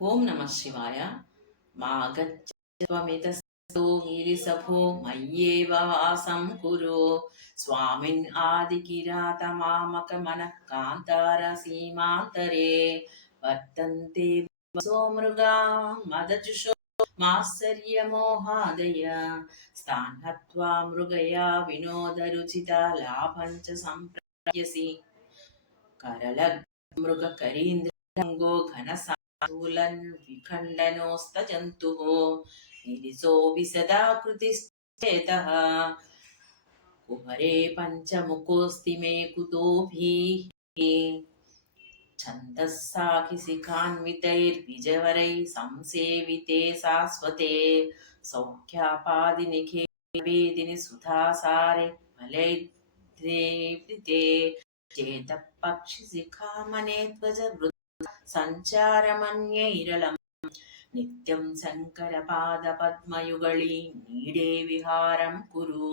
ఓం నమ శివాయ. మా గచ్చత్వమితస్తో గిరిసభో మయ్యేవ వాసం కురు. స్వామిన్ ఆదికిరాత మామక మనః కాంతార సీమాంతరే వర్తంతే వసో మృగా మదజుషో మాత్సర్యమోహాదయ స్థాన్ హత్వా మృగయా వినోదరుచిత లాభంచ సంప్రాప్యసి కరళ మృగ కరీంద్రంగో ఘన ूलन् विखण्डनोस्तजन्तुः निरिसो विसदाकृतिश्चेतः कुहरे पञ्चमुखोऽस्ति मे कुतोभिः छन्दः साखिशिखान्वितैर्विजवरैः संसेविते शाश्वते सौख्यापादिनिखे वेदिनि सुधासारे फलैर्द्रेवृते चेतः पक्षिशिखामणे ध्वज సంచారమన్యైరళం నిత్యం శంకరపాదపద్మయుగళీ నీడే విహారం కురు.